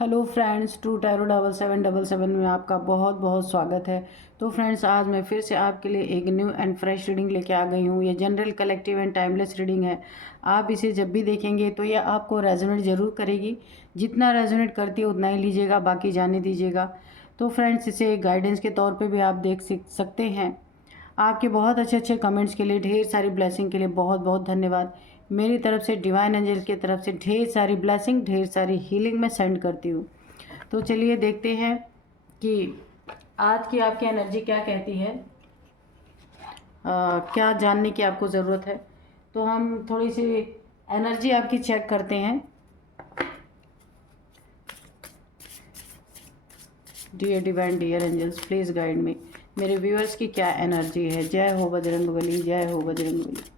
Hello friends, true tarot 7777 में आपका बहुत बहुत स्वागत है। तो फ्रेंड्स, आज मैं फिर से आपके लिए एक न्यू एंड फ्रेश रीडिंग लेके आ गई हूँ। ये general, collective and timeless reading है। आप इसे जब भी देखेंगे तो ये आपको रेजोनेट ज़रूर करेगी। जितना रेजोनेट करती है उतना ही लीजिएगा, बाकी जाने दीजिएगा। तो फ्रेंड्स, इसे गाइडेंस के तौर पर भी आप देख सकते हैं। आपके बहुत अच्छे अच्छे कमेंट्स के लिए, ढेर सारी ब्लेसिंग के लिए बहुत बहुत धन्यवाद। मेरी तरफ से, डिवाइन एंजल की तरफ से ढेर सारी ब्लेसिंग, ढेर सारी हीलिंग मैं सेंड करती हूँ। तो चलिए देखते हैं कि आज की आपकी एनर्जी क्या कहती है। क्या जानने की आपको ज़रूरत है। तो हम थोड़ी सी एनर्जी आपकी चेक करते हैं। Dear divine, dear angels, please guide me. मेरे व्यूअर्स की क्या एनर्जी है। जय हो बजरंगबली, जय हो बजरंगबली।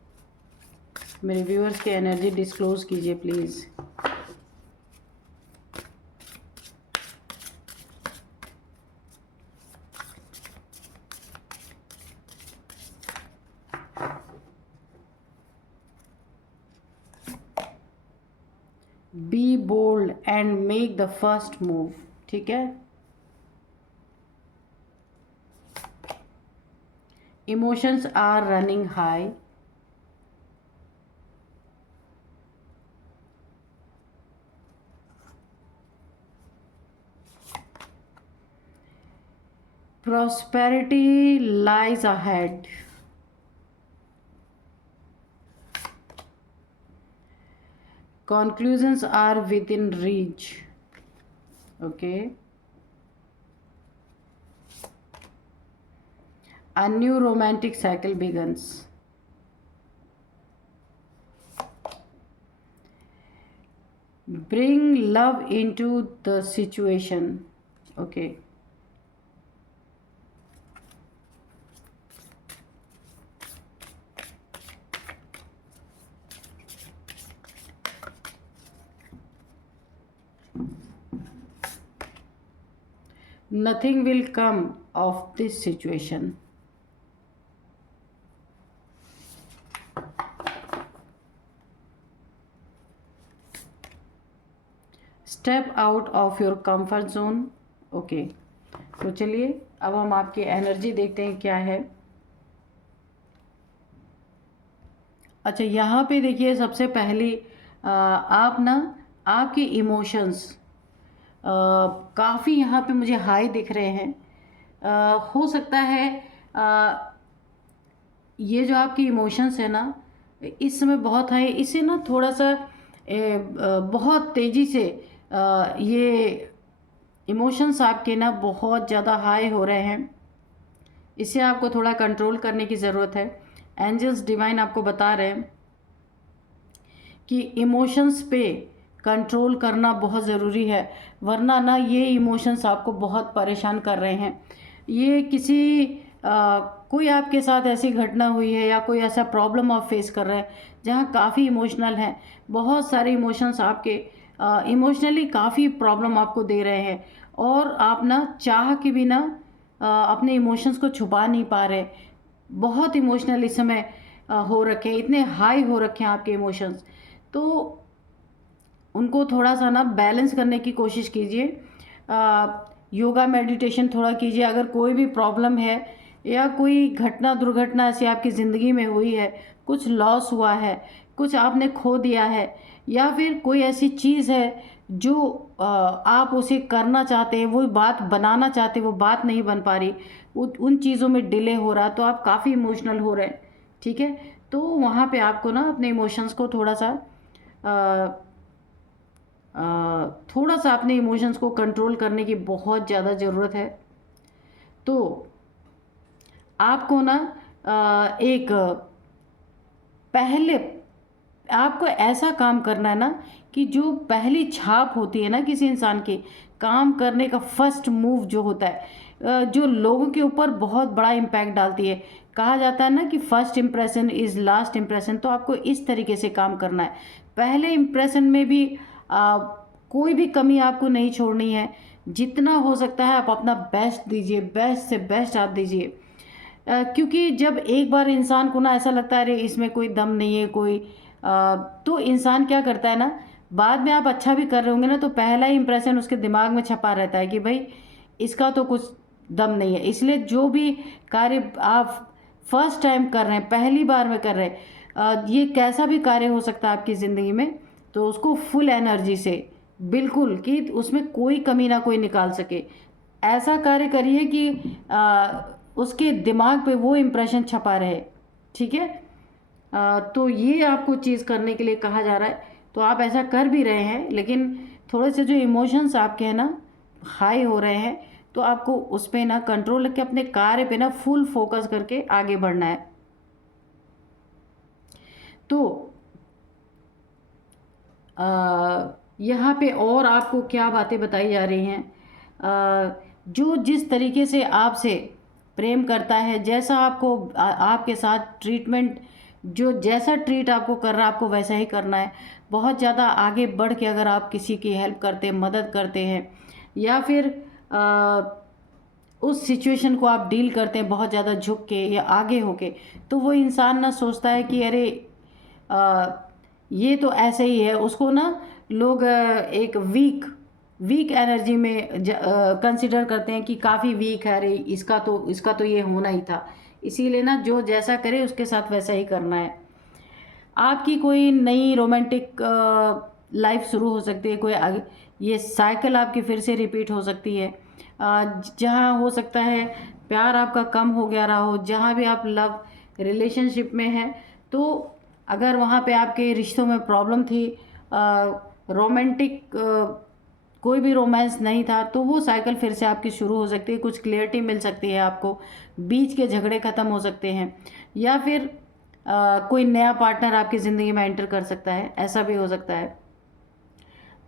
मेरे व्यूअर्स की एनर्जी डिस्क्लोज कीजिए please. Be bold and make the first move. ठीक है। Emotions are running high. Prosperity lies ahead. Conclusions are within reach. Okay. A new romantic cycle begins. Bring love into the situation. Okay. Nothing will come of this situation. Step out of your comfort zone. Okay. तो चलिए अब हम आपकी energy देखते हैं क्या है। अच्छा, यहाँ पे देखिए, सबसे पहली आप ना, आपके इमोशंस काफ़ी यहाँ पे मुझे हाई दिख रहे हैं। हो सकता है ये जो आपके इमोशंस है ना, इस समय बहुत हाई, इसे ना थोड़ा सा बहुत तेज़ी से ये इमोशंस आपके ना बहुत ज़्यादा हाई हो रहे हैं। इसे आपको थोड़ा कंट्रोल करने की ज़रूरत है। एंजल्स डिवाइन आपको बता रहे हैं कि इमोशंस पे कंट्रोल करना बहुत ज़रूरी है, वरना ना ये इमोशंस आपको बहुत परेशान कर रहे हैं। ये किसी कोई आपके साथ ऐसी घटना हुई है या कोई ऐसा प्रॉब्लम आप फेस कर रहे हैं जहाँ काफ़ी इमोशनल हैं, बहुत सारे इमोशंस आपके इमोशनली काफ़ी प्रॉब्लम आपको दे रहे हैं, और आप ना चाह के भी ना अपने इमोशंस को छुपा नहीं पा रहे। बहुत इमोशनल इस समय हो रखे हैं, इतने हाई हो रखे हैं आपके इमोशंस। तो उनको थोड़ा सा ना बैलेंस करने की कोशिश कीजिए। योगा मेडिटेशन थोड़ा कीजिए। अगर कोई भी प्रॉब्लम है या कोई घटना दुर्घटना ऐसी आपकी ज़िंदगी में हुई है, कुछ लॉस हुआ है, कुछ आपने खो दिया है, या फिर कोई ऐसी चीज़ है जो आप उसे करना चाहते हैं, वो बात बनाना चाहते हैं, वो बात नहीं बन पा रही, उन चीज़ों में डिले हो रहा, तो आप काफ़ी इमोशनल हो रहे हैं। ठीक है। तो वहाँ पे आपको ना अपने इमोशंस को थोड़ा सा अपने इमोशंस को कंट्रोल करने की बहुत ज़्यादा ज़रूरत है। तो आपको ना एक पहले आपको ऐसा काम करना है ना कि जो पहली छाप होती है ना किसी इंसान के काम करने का, फर्स्ट मूव जो होता है, जो लोगों के ऊपर बहुत बड़ा इम्पैक्ट डालती है। कहा जाता है ना कि first impression is last impression. तो आपको इस तरीके से काम करना है। पहले इम्प्रेशन में भी कोई भी कमी आपको नहीं छोड़नी है। जितना हो सकता है आप अपना बेस्ट दीजिए, बेस्ट से बेस्ट आप दीजिए। क्योंकि जब एक बार इंसान को ना ऐसा लगता है अरे इसमें कोई दम नहीं है, कोई तो इंसान क्या करता है ना, बाद में आप अच्छा भी कर रहे होंगे ना, तो पहला ही इंप्रेशन उसके दिमाग में छपा रहता है कि भाई इसका तो कुछ दम नहीं है। इसलिए जो भी कार्य आप फर्स्ट टाइम कर रहे हैं, पहली बार में कर रहे हैं, ये कैसा भी कार्य हो सकता है आपकी ज़िंदगी में, तो उसको फुल एनर्जी से, बिल्कुल कि उसमें कोई कमी ना कोई निकाल सके, ऐसा कार्य करिए कि उसके दिमाग पे वो इम्प्रेशन छपा रहे। ठीक है। तो ये आपको चीज़ करने के लिए कहा जा रहा है। तो आप ऐसा कर भी रहे हैं, लेकिन थोड़े से जो इमोशंस आपके हैं ना हाई हो रहे हैं, तो आपको उस पे ना कंट्रोल रख के अपने कार्य पे ना फुल फोकस करके आगे बढ़ना है। तो यहाँ पे और आपको क्या बातें बताई जा रही हैं, जो जिस तरीके से आपसे प्रेम करता है, जैसा आपको आपके साथ ट्रीटमेंट, जो जैसा ट्रीट आपको कर रहा है आपको वैसा ही करना है। बहुत ज़्यादा आगे बढ़ के अगर आप किसी की हेल्प करते हैं, मदद करते हैं, या फिर उस सिचुएशन को आप डील करते हैं बहुत ज़्यादा झुक के या आगे होके, तो वो इंसान ना सोचता है कि अरे आ, ये तो ऐसे ही है। उसको ना लोग एक वीक एनर्जी में कंसिडर करते हैं कि काफ़ी वीक है, अरे इसका तो ये होना ही था। इसीलिए ना जो जैसा करे उसके साथ वैसा ही करना है। आपकी कोई नई रोमांटिक लाइफ शुरू हो सकती है, कोई ये साइकिल आपकी फिर से रिपीट हो सकती है। जहाँ हो सकता है प्यार आपका कम हो गया रहा हो, जहाँ भी आप लव रिलेशनशिप में हैं, तो अगर वहाँ पे आपके रिश्तों में प्रॉब्लम थी, रोमांटिक कोई भी रोमांस नहीं था, तो वो साइकिल फिर से आपकी शुरू हो सकती है। कुछ क्लियरिटी मिल सकती है आपको, बीच के झगड़े ख़त्म हो सकते हैं, या फिर कोई नया पार्टनर आपकी ज़िंदगी में एंटर कर सकता है, ऐसा भी हो सकता है।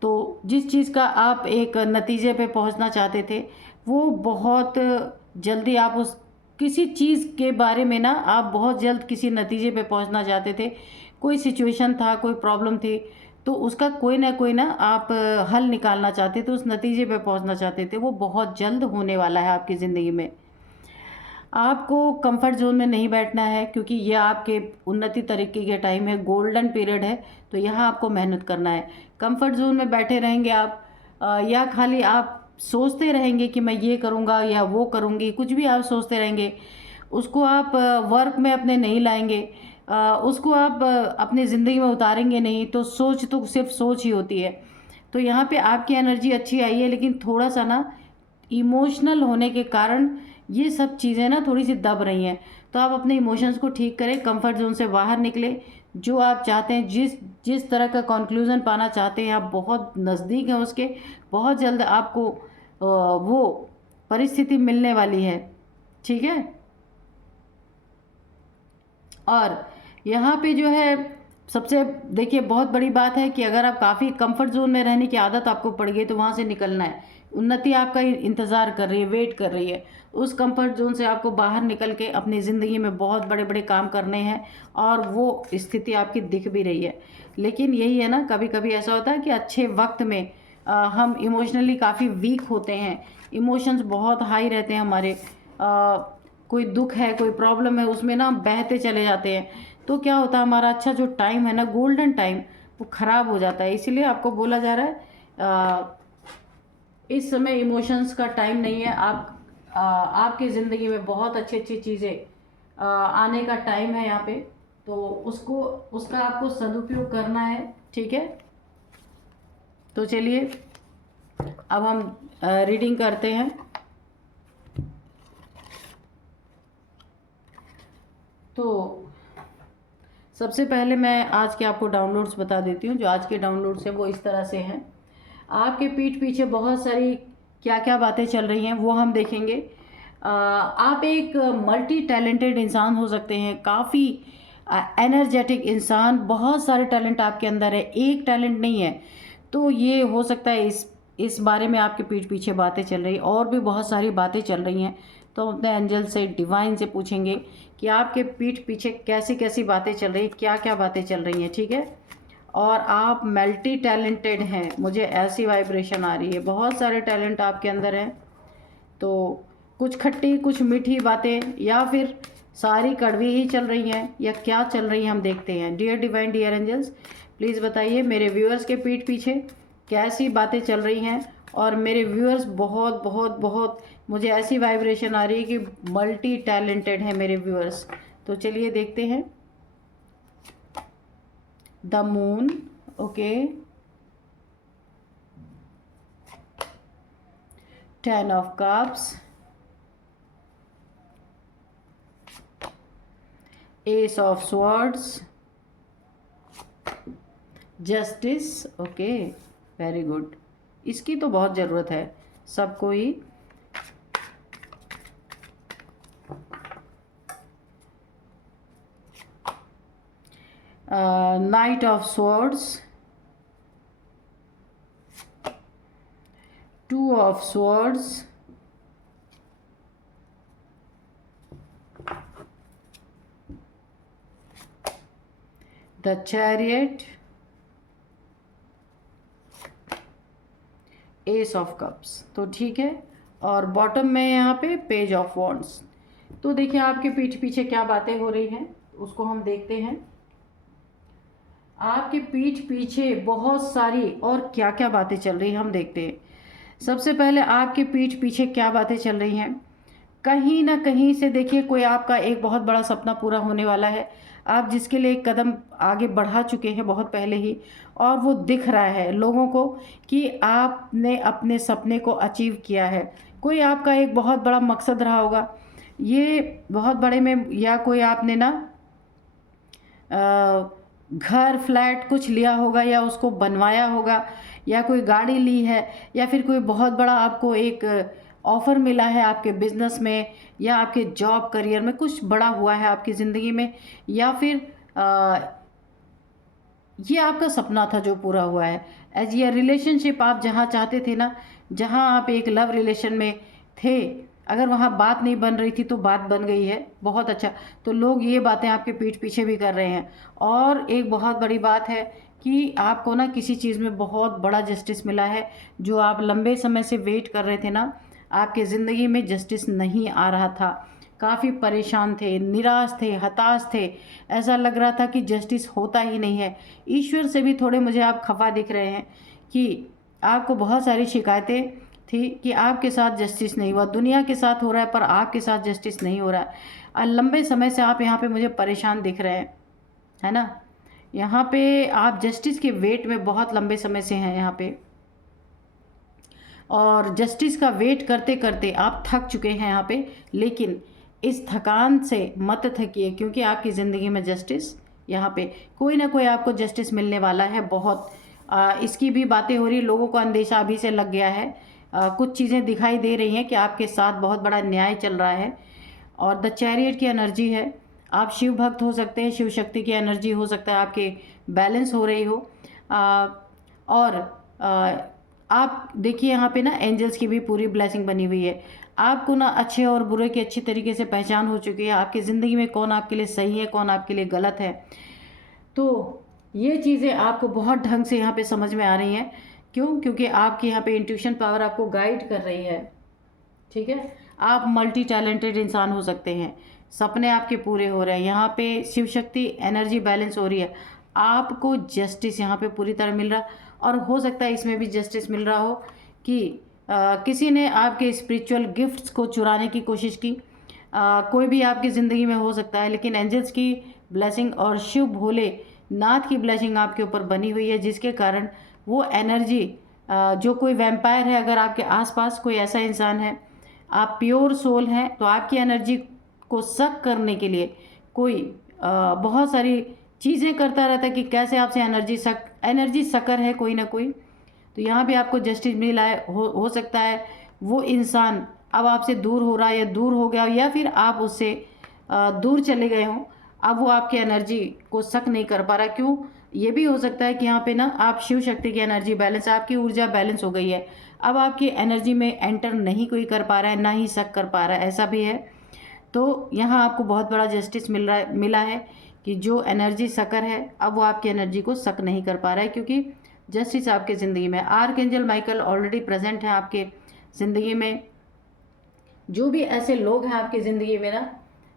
तो जिस चीज़ का आप एक नतीजे पे पहुंचना चाहते थे, वो बहुत जल्दी आप उस किसी चीज़ के बारे में ना आप बहुत जल्द किसी नतीजे पे पहुंचना चाहते थे। कोई सिचुएशन था, कोई प्रॉब्लम थी, तो उसका कोई ना आप हल निकालना चाहते थे, उस नतीजे पे पहुंचना चाहते थे, वो बहुत जल्द होने वाला है आपकी ज़िंदगी में। आपको कंफर्ट जोन में नहीं बैठना है, क्योंकि यह आपके उन्नति तरीके के टाइम है, गोल्डन पीरियड है। तो यहाँ आपको मेहनत करना है। कंफर्ट जोन में बैठे रहेंगे आप, या खाली आप सोचते रहेंगे कि मैं ये करूँगा या वो करूँगी, कुछ भी आप सोचते रहेंगे, उसको आप वर्क में अपने नहीं लाएंगे, उसको आप अपनी ज़िंदगी में उतारेंगे नहीं, तो सोच तो सिर्फ सोच ही होती है। तो यहाँ पे आपकी एनर्जी अच्छी आई है, लेकिन थोड़ा सा ना इमोशनल होने के कारण ये सब चीज़ें ना थोड़ी सी दब रही हैं। तो आप अपने इमोशंस को ठीक करें, कंफर्ट जोन से बाहर निकले, जो आप चाहते हैं, जिस जिस तरह का कंक्लूज़न पाना चाहते हैं, आप बहुत नज़दीक हैं उसके, बहुत जल्द आपको वो परिस्थिति मिलने वाली है। ठीक है। और यहाँ पे जो है सबसे देखिए बहुत बड़ी बात है कि अगर आप काफ़ी कंफर्ट जोन में रहने की आदत आपको पड़ गई, तो वहाँ से निकलना है। उन्नति आपका इंतज़ार कर रही है, वेट कर रही है। उस कंफर्ट जोन से आपको बाहर निकल के अपनी ज़िंदगी में बहुत बड़े बड़े काम करने हैं, और वो स्थिति आपकी दिख भी रही है। लेकिन यही है ना, कभी कभी ऐसा होता है कि अच्छे वक्त में हम इमोशनली काफ़ी वीक होते हैं, इमोशंस बहुत हाई रहते हैं हमारे, कोई दुख है, कोई प्रॉब्लम है, उसमें ना हम बहते चले जाते हैं। तो क्या होता है, हमारा अच्छा जो टाइम है ना, गोल्डन टाइम, वो ख़राब हो जाता है। इसीलिए आपको बोला जा रहा है इस समय इमोशंस का टाइम नहीं है। आपकी ज़िंदगी में बहुत अच्छी अच्छी चीज़ें आने का टाइम है यहाँ पे, तो उसका आपको सदुपयोग करना है। ठीक है। तो चलिए अब हम रीडिंग करते हैं। तो सबसे पहले मैं आज के आपको डाउनलोड्स बता देती हूँ। जो आज के डाउनलोड्स हैं वो इस तरह से हैं। आपके पीठ पीछे बहुत सारी क्या क्या बातें चल रही हैं वो हम देखेंगे। आप एक मल्टी टैलेंटेड इंसान हो सकते हैं, काफ़ी एनर्जेटिक इंसान, बहुत सारे टैलेंट आपके अंदर है, एक टैलेंट नहीं है। तो ये हो सकता है इस बारे में आपके पीठ पीछे बातें चल रही, और भी बहुत सारी बातें चल रही हैं। तो अपने एंजल से, डिवाइन से पूछेंगे कि आपके पीठ पीछे कैसी कैसी बातें चल रही, क्या क्या बातें चल रही हैं। ठीक है। और आप मल्टी टैलेंटेड हैं, मुझे ऐसी वाइब्रेशन आ रही है, बहुत सारे टैलेंट आपके अंदर हैं। तो कुछ खट्टी कुछ मीठी बातें, या फिर सारी कड़वी ही चल रही हैं, या क्या चल रही हैं, हम देखते हैं। Dear divine, dear angels, please बताइए मेरे व्यूअर्स के पीठ पीछे कैसी बातें चल रही हैं। और मेरे व्यूअर्स बहुत बहुत बहुत, मुझे ऐसी वाइब्रेशन आ रही है कि मल्टी टैलेंटेड है मेरे व्यूअर्स। तो चलिए देखते हैं। The moon, okay, 10 of cups, ace of swords, justice, okay, very good. इसकी तो बहुत ज़रूरत है सबको ही। Knight of swords, 2 of swords, the chariot, ace of cups. तो ठीक है। और बॉटम में यहाँ पे पेज ऑफ वॉन्ड्स। तो देखिए आपके पीठ पीछे क्या बातें हो रही हैं उसको हम देखते हैं। आपके पीठ पीछे बहुत सारी और क्या क्या बातें चल रही हैं हम देखते हैं। सबसे पहले आपके पीठ पीछे क्या बातें चल रही हैं, कहीं ना कहीं से देखिए कोई आपका एक बहुत बड़ा सपना पूरा होने वाला है। आप जिसके लिए एक कदम आगे बढ़ा चुके हैं बहुत पहले ही, और वो दिख रहा है लोगों को कि आपने अपने सपने को अचीव किया है। कोई आपका एक बहुत बड़ा मकसद रहा होगा, ये बहुत बड़े में, या कोई आपने ना घर फ्लैट कुछ लिया होगा या उसको बनवाया होगा, या कोई गाड़ी ली है, या फिर कोई बहुत बड़ा आपको एक ऑफ़र मिला है आपके बिज़नेस में, या आपके जॉब करियर में कुछ बड़ा हुआ है आपकी ज़िंदगी में, या फिर ये आपका सपना था जो पूरा हुआ है। एज ये रिलेशनशिप आप जहाँ चाहते थे ना, जहाँ आप एक लव रिलेशन में थे, अगर वहाँ बात नहीं बन रही थी तो बात बन गई है, बहुत अच्छा। तो लोग ये बातें आपके पीठ पीछे भी कर रहे हैं। और एक बहुत बड़ी बात है कि आपको ना किसी चीज़ में बहुत बड़ा जस्टिस मिला है। जो आप लंबे समय से वेट कर रहे थे ना, आपके ज़िंदगी में जस्टिस नहीं आ रहा था, काफ़ी परेशान थे, निराश थे, हताश थे, ऐसा लग रहा था कि जस्टिस होता ही नहीं है। ईश्वर से भी थोड़े मुझे आप खफा दिख रहे हैं कि आपको बहुत सारी शिकायतें थी कि आपके साथ जस्टिस नहीं हुआ, दुनिया के साथ हो रहा है पर आपके साथ जस्टिस नहीं हो रहा है। और लंबे समय से आप यहाँ पे मुझे परेशान दिख रहे हैं, है ना। यहाँ पे आप जस्टिस के वेट में बहुत लंबे समय से हैं यहाँ पे, और जस्टिस का वेट करते करते आप थक चुके हैं यहाँ पे। लेकिन इस थकान से मत थकिए, क्योंकि आपकी ज़िंदगी में जस्टिस, यहाँ पे कोई ना कोई आपको जस्टिस मिलने वाला है। बहुत इसकी भी बातें हो रही, लोगों को अंदेशा अभी से लग गया है। कुछ चीज़ें दिखाई दे रही हैं कि आपके साथ बहुत बड़ा न्याय चल रहा है। और द चैरियट की एनर्जी है, आप शिव भक्त हो सकते हैं, शिव शक्ति की एनर्जी हो सकता है आपके बैलेंस हो रही हो। और आप देखिए यहाँ पे ना एंजल्स की भी पूरी ब्लेसिंग बनी हुई है। आपको ना अच्छे और बुरे की अच्छी तरीके से पहचान हो चुकी है, आपकी ज़िंदगी में कौन आपके लिए सही है, कौन आपके लिए गलत है। तो ये चीज़ें आपको बहुत ढंग से यहाँ पे समझ में आ रही हैं। क्यों? क्योंकि आपकी यहाँ पे इंट्यूशन पावर आपको गाइड कर रही है, ठीक है। आप मल्टी टैलेंटेड इंसान हो सकते हैं, सपने आपके पूरे हो रहे हैं। यहाँ पे शिव शक्ति एनर्जी बैलेंस हो रही है, आपको जस्टिस यहाँ पे पूरी तरह मिल रहा है। और हो सकता है इसमें भी जस्टिस मिल रहा हो कि किसी ने आपके स्पिरिचुअल गिफ्ट्स को चुराने की कोशिश की। कोई भी आपकी ज़िंदगी में हो सकता है, लेकिन एंजल्स की ब्लेसिंग और शिव भोले नाथ की ब्लेसिंग आपके ऊपर बनी हुई है, जिसके कारण वो एनर्जी, जो कोई वैम्पायर है, अगर आपके आसपास कोई ऐसा इंसान है, आप प्योर सोल हैं, तो आपकी एनर्जी को सक करने के लिए कोई बहुत सारी चीज़ें करता रहता है कि कैसे आपसे एनर्जी सकर है कोई ना कोई। तो यहाँ भी आपको जस्टिस मिला है। हो सकता है वो इंसान अब आपसे दूर हो रहा है, या दूर हो गया, या फिर आप उससे दूर चले गए हों, अब वो आपकी एनर्जी को सक नहीं कर पा रहा। क्यों? ये भी हो सकता है कि यहाँ पे ना आप शिव शक्ति की एनर्जी बैलेंस, आपकी ऊर्जा बैलेंस हो गई है, अब आपकी एनर्जी में एंटर नहीं कोई कर पा रहा है, ना ही सक कर पा रहा है, ऐसा भी है। तो यहाँ आपको बहुत बड़ा जस्टिस मिला है कि जो एनर्जी सकर है, अब वो आपकी एनर्जी को सक नहीं कर पा रहा है, क्योंकि जस्टिस आपके ज़िंदगी में। आर्कएंजल माइकल ऑलरेडी प्रेजेंट है आपके ज़िंदगी में। जो भी ऐसे लोग हैं आपकी ज़िंदगी में ना,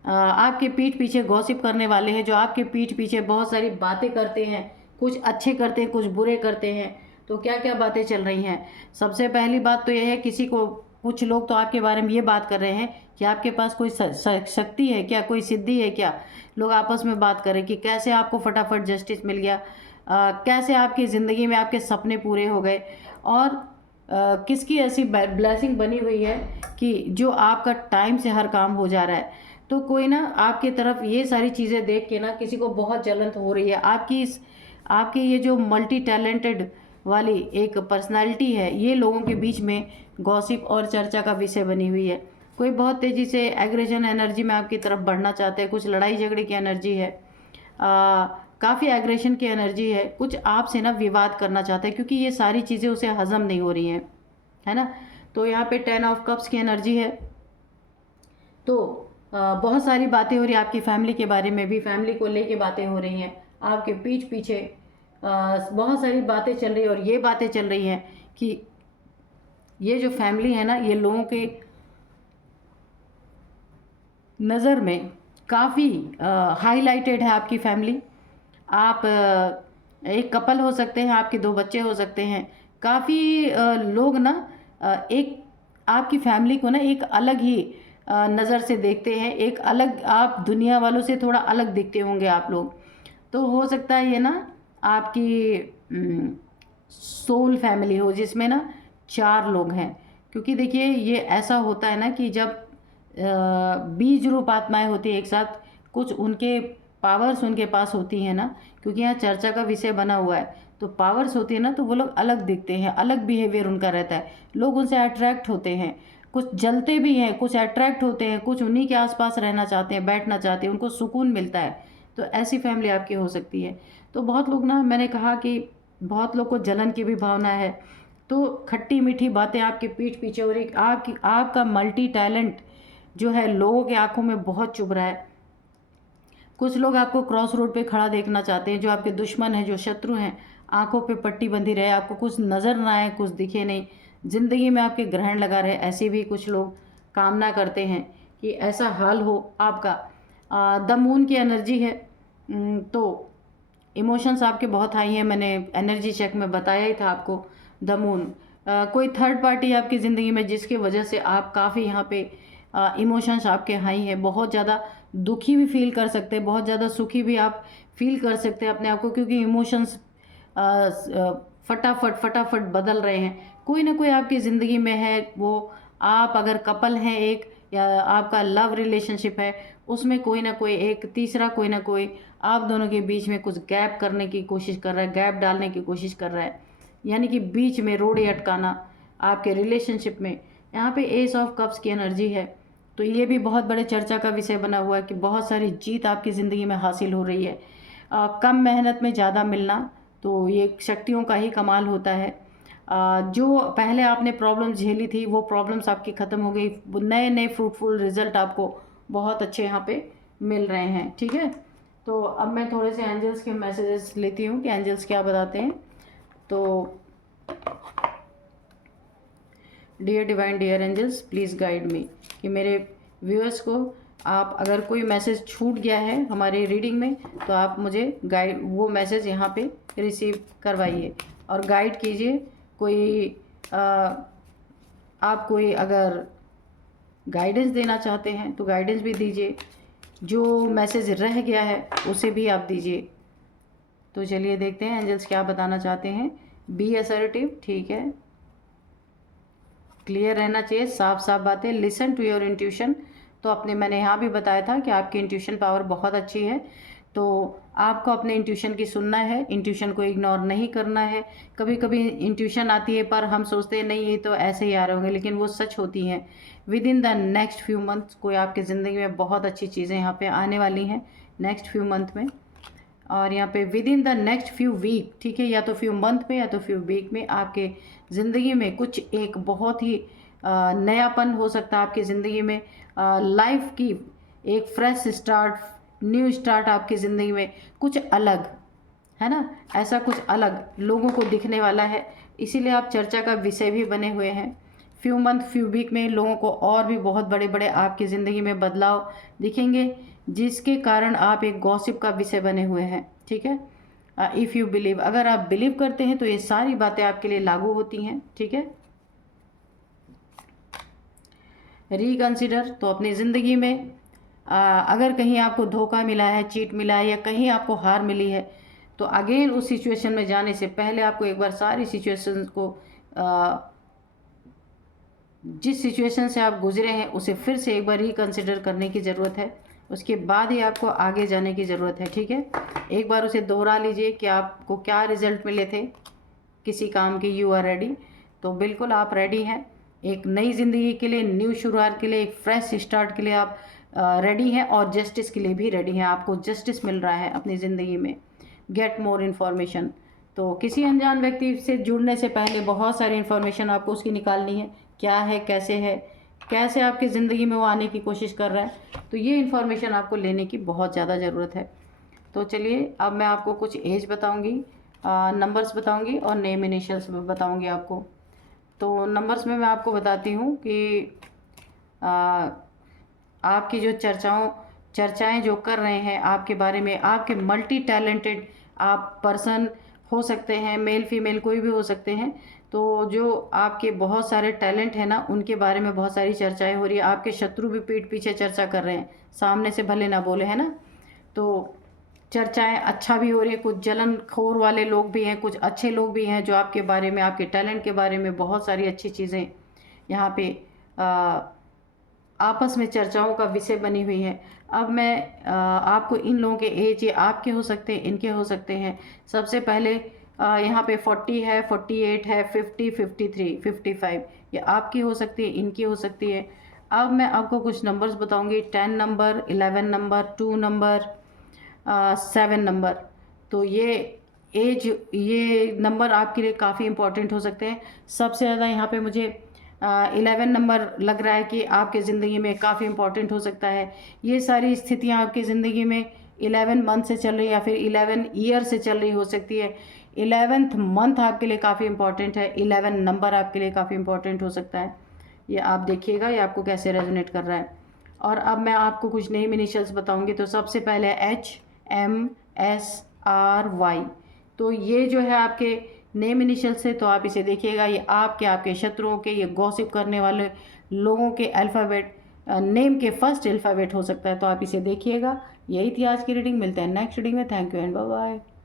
आपके पीठ पीछे गॉसिप करने वाले हैं, जो आपके पीठ पीछे बहुत सारी बातें करते हैं कुछ अच्छे करते हैं, कुछ बुरे करते हैं। तो क्या क्या बातें चल रही हैं? सबसे पहली बात तो यह है, किसी को कुछ लोग तो आपके बारे में ये बात कर रहे हैं कि आपके पास कोई शक्ति है क्या, कोई सिद्धि है क्या। लोग आपस में बात करें कि कैसे आपको फटाफट जस्टिस मिल गया, कैसे आपकी ज़िंदगी में आपके सपने पूरे हो गए, और किसकी ऐसी ब्लेसिंग बनी हुई है कि जो आपका टाइम से हर काम हो जा रहा है। तो कोई ना आपकी तरफ ये सारी चीज़ें देख के ना किसी को बहुत जलन हो रही है। आपकी ये जो मल्टी टैलेंटेड वाली एक पर्सनालिटी है, ये लोगों के बीच में गॉसिप और चर्चा का विषय बनी हुई है। कोई बहुत तेज़ी से एग्रेशन एनर्जी में आपकी तरफ बढ़ना चाहते हैं, कुछ लड़ाई झगड़े की एनर्जी है, काफ़ी एग्रेशन की एनर्जी है, कुछ आपसे ना विवाद करना चाहते हैं, क्योंकि ये सारी चीज़ें उसे हजम नहीं हो रही हैं, है ना। तो यहाँ पे 10 ऑफ कप्स की एनर्जी है। तो बहुत सारी बातें हो रही है आपकी फैमिली के बारे में भी, फैमिली को लेके बातें हो रही हैं, आपके पीठ पीछे बहुत सारी बातें चल रही है। और ये बातें चल रही हैं कि ये जो फैमिली है ना, ये लोगों के नज़र में काफ़ी हाईलाइटेड है आपकी फैमिली। आप एक कपल हो सकते हैं, आपके 2 बच्चे हो सकते हैं। काफ़ी लोग ना एक आपकी फैमिली को ना एक अलग ही नज़र से देखते हैं, एक अलग, आप दुनिया वालों से थोड़ा अलग दिखते होंगे आप लोग। तो हो सकता है ये ना आपकी सोल फैमिली हो, जिसमें ना 4 लोग हैं। क्योंकि देखिए ये ऐसा होता है ना कि जब बीज रूप आत्माएं होती है एक साथ, कुछ उनके पावर्स उनके पास होती हैं ना, क्योंकि यहाँ चर्चा का विषय बना हुआ है, तो पावर्स होती है ना, तो वो लोग अलग दिखते हैं, अलग बिहेवियर उनका रहता है, लोग उनसे अट्रैक्ट होते हैं, कुछ जलते भी हैं, कुछ अट्रैक्ट होते हैं, कुछ उन्हीं के आसपास रहना चाहते हैं, बैठना चाहते हैं, उनको सुकून मिलता है। तो ऐसी फैमिली आपकी हो सकती है। तो बहुत लोग ना, मैंने कहा कि बहुत लोग को जलन की भी भावना है, तो खट्टी मीठी बातें आपके पीठ पीछे हो रही, आपका मल्टी टैलेंट जो है लोगों की आंखों में बहुत चुभ रहा है। कुछ लोग आपको क्रॉस रोड पे खड़ा देखना चाहते हैं, जो आपके दुश्मन हैं, जो शत्रु हैं, आंखों पे पट्टी बंधी रहे, आपको कुछ नज़र ना आए, कुछ दिखे नहीं, ज़िंदगी में आपके ग्रहण लगा रहे, ऐसे भी कुछ लोग कामना करते हैं कि ऐसा हाल हो आपका। द मून की एनर्जी है। तो इमोशंस आपके बहुत हाई हैं, मैंने एनर्जी चेक में बताया ही था आपको। द मून, कोई थर्ड पार्टी आपकी ज़िंदगी में, जिसकी वजह से आप काफ़ी यहाँ पे इमोशंस आपके हाई हैं, बहुत ज़्यादा दुखी भी फील कर सकते हैं, बहुत ज़्यादा सुखी भी आप फील कर सकते हैं अपने आप को, क्योंकि इमोशंस फटाफट फटाफट बदल रहे हैं। कोई ना कोई आपकी ज़िंदगी में है, वो आप अगर कपल हैं एक, या आपका लव रिलेशनशिप है, उसमें कोई ना कोई एक तीसरा, कोई ना कोई आप दोनों के बीच में कुछ गैप करने की कोशिश कर रहा है, गैप डालने की कोशिश कर रहा है, यानी कि बीच में रोड़े अटकाना आपके रिलेशनशिप में। यहाँ पे एस ऑफ कप्स की एनर्जी है। तो ये भी बहुत बड़े चर्चा का विषय बना हुआ है कि बहुत सारी जीत आपकी ज़िंदगी में हासिल हो रही है। कम मेहनत में ज़्यादा मिलना, तो ये शक्तियों का ही कमाल होता है। जो पहले आपने प्रॉब्लम झेली थी, वो प्रॉब्लम्स आपकी ख़त्म हो गई, नए नए फ्रूटफुल रिजल्ट आपको बहुत अच्छे यहाँ पे मिल रहे हैं। ठीक है, तो अब मैं थोड़े से एंजल्स के मैसेजेस लेती हूँ कि एंजल्स क्या बताते हैं। तो dear divine, dear angels, please guide me, कि मेरे व्यूअर्स को, आप अगर कोई मैसेज छूट गया है हमारे रीडिंग में, तो आप मुझे गाइड, वो मैसेज यहाँ पे रिसीव करवाइए और गाइड कीजिए। कोई आप कोई अगर गाइडेंस देना चाहते हैं तो गाइडेंस भी दीजिए, जो मैसेज रह गया है उसे भी आप दीजिए। तो चलिए देखते हैं एंजल्स क्या बताना चाहते हैं। बी असर्टिव, ठीक है, क्लियर रहना चाहिए, साफ साफ बातें। लिसन टू योर इंट्यूशन, तो अपने, मैंने यहाँ भी बताया था कि आपकी इंट्यूशन पावर बहुत अच्छी है, तो आपको अपने इंट्यूशन की सुनना है, इंट्यूशन को इग्नोर नहीं करना है। कभी कभी इंट्यूशन आती है पर हम सोचते हैं नहीं ये तो ऐसे ही आ रहे होंगे, लेकिन वो सच होती हैं। With in the next few months कोई आपकी ज़िंदगी में बहुत अच्छी चीज़ें यहाँ पे आने वाली हैं नेक्स्ट फ्यू मंथ में। और यहाँ पे within the next few week, ठीक है, या तो फ्यू मंथ में या तो फ्यू वीक में आपके ज़िंदगी में कुछ एक बहुत ही नयापन हो सकता है आपकी ज़िंदगी में। लाइफ की एक फ्रेश स्टार्ट, न्यू स्टार्ट आपकी ज़िंदगी में, कुछ अलग, है ना, ऐसा कुछ अलग लोगों को दिखने वाला है। इसीलिए आप चर्चा का विषय भी बने हुए हैं। फ्यू मंथ फ्यू वीक में लोगों को और भी बहुत बड़े बड़े आपकी ज़िंदगी में बदलाव दिखेंगे, जिसके कारण आप एक गॉसिप का विषय बने हुए हैं। ठीक है, इफ़ यू बिलीव, अगर आप बिलीव करते हैं तो ये सारी बातें आपके लिए लागू होती हैं, ठीक है। रिकंसिडर, तो अपनी ज़िंदगी में अगर कहीं आपको धोखा मिला है, चीट मिला है, या कहीं आपको हार मिली है, तो अगेन उस सिचुएशन में जाने से पहले आपको एक बार सारी सिचुएशंस को जिस सिचुएशन से आप गुजरे हैं उसे फिर से एक बार रिकंसिडर करने की ज़रूरत है। उसके बाद ही आपको आगे जाने की ज़रूरत है, ठीक है। एक बार उसे दोहरा लीजिए कि आपको क्या रिजल्ट मिले थे किसी काम के। यू आर रेडी, तो बिल्कुल आप रेडी हैं एक नई ज़िंदगी के लिए, न्यू शुरुआत के लिए, एक फ्रेश स्टार्ट के लिए आप रेडी हैं, और जस्टिस के लिए भी रेडी हैं। आपको जस्टिस मिल रहा है अपनी ज़िंदगी में। गेट मोर इन्फॉर्मेशन, तो किसी अनजान व्यक्ति से जुड़ने से पहले बहुत सारी इन्फॉर्मेशन आपको उसकी निकालनी है, क्या है, कैसे आपकी ज़िंदगी में वो आने की कोशिश कर रहा है, तो ये इन्फॉर्मेशन आपको लेने की बहुत ज़्यादा ज़रूरत है। तो चलिए अब मैं आपको कुछ एज बताऊंगी, नंबर्स बताऊंगी और नेम इनिशियल्स भी बताऊंगी आपको। तो नंबर्स में मैं आपको बताती हूँ कि आपकी जो चर्चाएं जो कर रहे हैं आपके बारे में, आपके मल्टी टैलेंटेड आप पर्सन हो सकते हैं, मेल फीमेल कोई भी हो सकते हैं, तो जो आपके बहुत सारे टैलेंट हैं ना, उनके बारे में बहुत सारी चर्चाएं हो रही है। आपके शत्रु भी पीठ पीछे चर्चा कर रहे हैं, सामने से भले ना बोले, है ना। तो चर्चाएं अच्छा भी हो रही है, कुछ जलनखोर वाले लोग भी हैं, कुछ अच्छे लोग भी हैं जो आपके बारे में, आपके टैलेंट के बारे में बहुत सारी अच्छी चीज़ें यहाँ पे आपस में चर्चाओं का विषय बनी हुई है। अब मैं आपको इन लोगों के एज, ये आपके हो सकते हैं, इनके हो सकते हैं। सबसे पहले यहाँ पे 40 है, 48 है, 50, 53, 55, ये आपकी हो सकती है, इनकी हो सकती है। अब मैं आपको कुछ नंबर्स बताऊंगी, 10 नंबर, 11 नंबर, 2 नंबर, 7 नंबर। तो ये नंबर आपके लिए काफ़ी इंपॉर्टेंट हो सकते हैं। सबसे ज़्यादा यहाँ पे मुझे 11 नंबर लग रहा है कि आपके ज़िंदगी में काफ़ी इंपॉर्टेंट हो सकता है। ये सारी स्थितियाँ आपकी ज़िंदगी में 11 मंथ से चल रही, या फिर 11 ईयर से चल रही हो सकती है। 11th मंथ आपके लिए काफ़ी इंपॉर्टेंट है, 11 नंबर आपके लिए काफ़ी इंपॉर्टेंट हो सकता है। ये आप देखिएगा ये आपको कैसे रेजोनेट कर रहा है। और अब मैं आपको कुछ नेम इनिशियल्स बताऊंगी। तो सबसे पहले HMSRY, तो ये जो है आपके नेम इनिशियल से, तो आप इसे देखिएगा, ये आपके शत्रुओं के, ये गॉसिप करने वाले लोगों के अल्फ़ाबेट, नेम के फर्स्ट अल्फ़ाबेट हो सकता है, तो आप इसे देखिएगा। यही थी आज की रीडिंग, मिलते हैं नेक्स्ट रीडिंग में। Thank you and bye bye.